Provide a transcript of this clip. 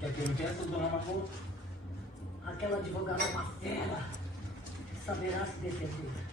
Quer que eu entenda, dona Margot? Aquela advogada é uma fera. Saberá se defender.